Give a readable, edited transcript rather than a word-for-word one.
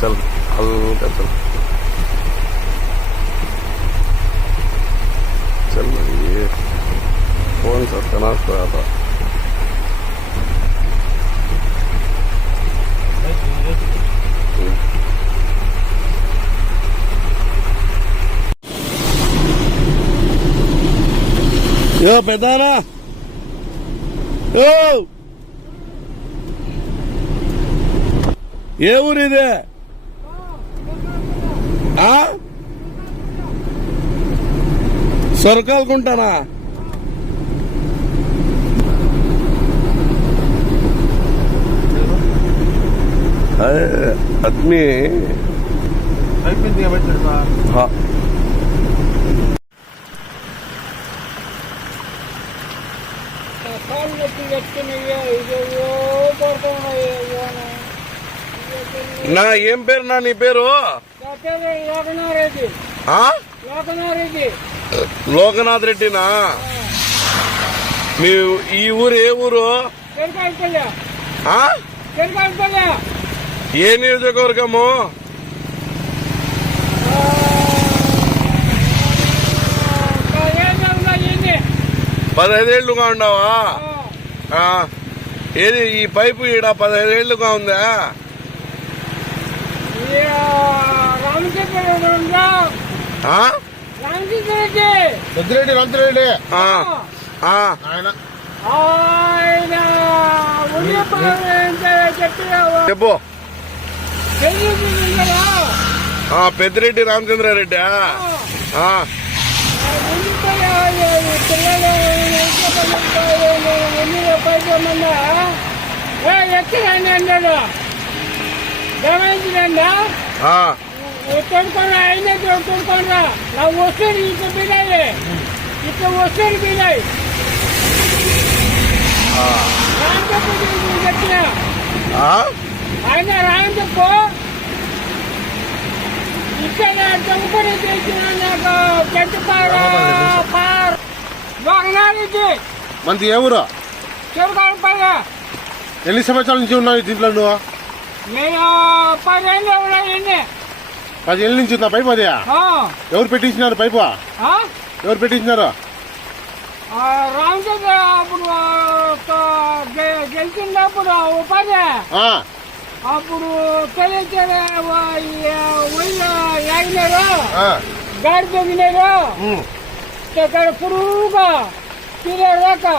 चल हल्का चल चल ये फोन सा तनाव हुआ था। यो పెదానా यो ఏ ఊరిదే సొరకాలకుంటానా आदमी हाँ నా ఏం పేరు నా నీ పేరు లోకనాథ్ రెడ్డినా మీ ఈ ఊరు ఏ ఊరు ఏ నియోజకవర్గము 15 ఏళ్ళుగా ఉండవా ఏది ఈ పైపు ఈడ 15 ఏళ్ళుగా ఉందా రామరెడ్డి చెప్పు పెద్దిరెడ్డి రామచంద్రారెడ్డి ఎక్కడండి అన్నాడు గమనించండి తొడుకోరా అయినా తొడుకోరా నా వస్తాడు ఇక బిడాయి ఇక వస్తాడు బిడాయి రాంతప్పు చెప్పిన ఆయన రాంతప్పు ఇక్కడ దొంగపడి తెచ్చిన నాకు గట్టిపారు లోకనాథ్ మంది ఎవరు చెరుకాలపల్లి. ఎన్ని సంవత్సరాల నుంచి ఉన్నావు దీంట్లో నువ్వు? నేను 10 ఏళ్ళు ఉన్నాయండి. 10 ఏళ్ళ నుంచి ఉందా పైపు? అది ఎవరు పెట్టించినారు పైపు? ఎవరు పెట్టించినారు? రామచంద్ర అప్పుడు గెలిచినప్పుడు ఉపాధి అప్పుడు తెలియచారు లాగినారు గాడి తొమ్మినారు ఇక్కడ పురుగుగా తీరేదాకా